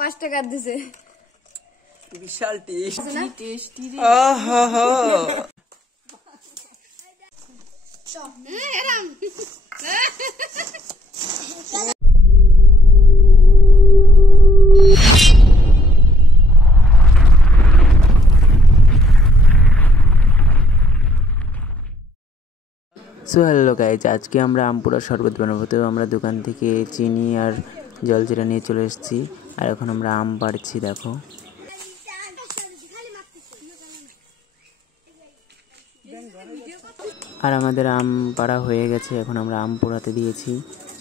5 টাকা দিছে বিশাল টেস্টি রে এরাম সো হ্যালো গাইজ, আজকে আমরা আমপুরা শরবত বানাবো। তো আমরা দোকান থেকে চিনি আর জলজিরা নিয়ে চলে এসেছি, আর এখন আমরা আম পাড়ছি। দেখো, আর আমাদের আম পাড়া হয়ে গেছে, এখন আমরা আম পোড়াতে দিয়েছি।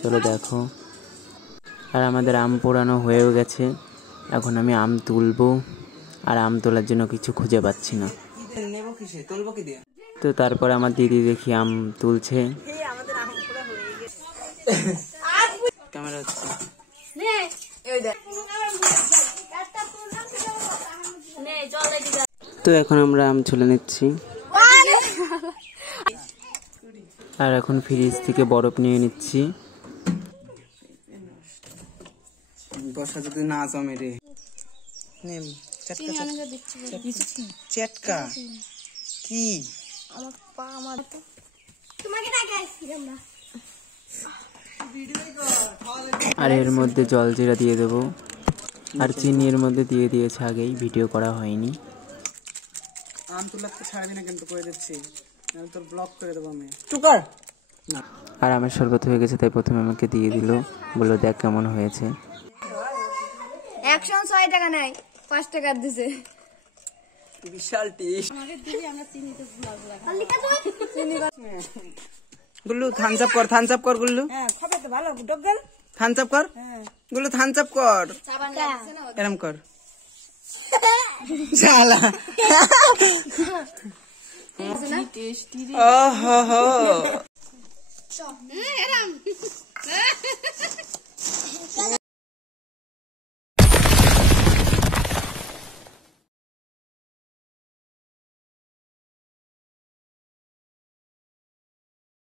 চলো দেখো, আর আমাদের আম পোড়ানো হয়েও গেছে। এখন আমি আম তুলবো, আর আম তোলার জন্য কিছু খুঁজে পাচ্ছি না। তো তারপর আমার দিদি দেখি আম তুলছে। তো এখন আমরা আম ছুলে নিচ্ছি, আর এখন ফ্রিজ থেকে বরফ নিয়ে নিচ্ছি। বসা যদি না জমে রে চেটকা কি আর এর মধ্যে জলজিরা দিয়ে দেবো, আর চিনি এর মধ্যে দিয়ে দিয়েছে আগেই, ভিডিও করা হয়নি। আম তুলাতে ছাড়বি না কিন্তু করে দিচ্ছি, নাহলে তোর ব্লক করে দেবো আমি। আর আমার শরবত হয়ে গেছে, তাই প্রথমে আমাকে দিয়ে দিল, বললো দেখ কেমন হয়েছে। 106 টাকা নাই, 5 টাকা দিছে বিশাল টেস্ট। গুল্লু থামস আপ কর, থামস আপ কর গুল্লু। খাবে তো ভালো ডবল থামস আপ কর গুল্লু, থামস আপ কর, এরম কর শালা টেস্টি রে ওহো এরাম